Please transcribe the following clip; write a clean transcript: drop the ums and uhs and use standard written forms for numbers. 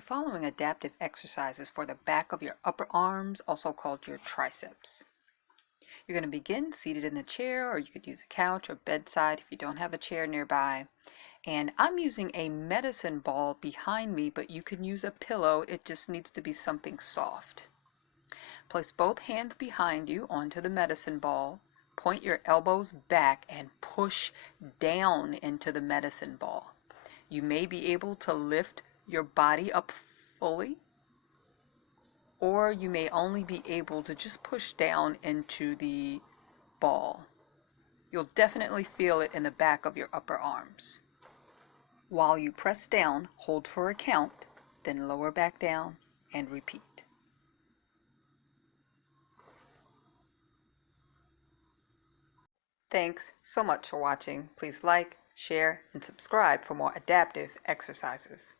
The following adaptive exercise is for the back of your upper arms, also called your triceps. You're going to begin seated in a chair, or you could use a couch or bedside if you don't have a chair nearby. And I'm using a medicine ball behind me, but you can use a pillow. It just needs to be something soft. Place both hands behind you onto the medicine ball. Point your elbows back and push down into the medicine ball. You may be able to lift your body up fully, or you may only be able to just push down into the ball. You'll definitely feel it in the back of your upper arms. While you press down, hold for a count, then lower back down and repeat. Thanks so much for watching. Please like, share, and subscribe for more adaptive exercises.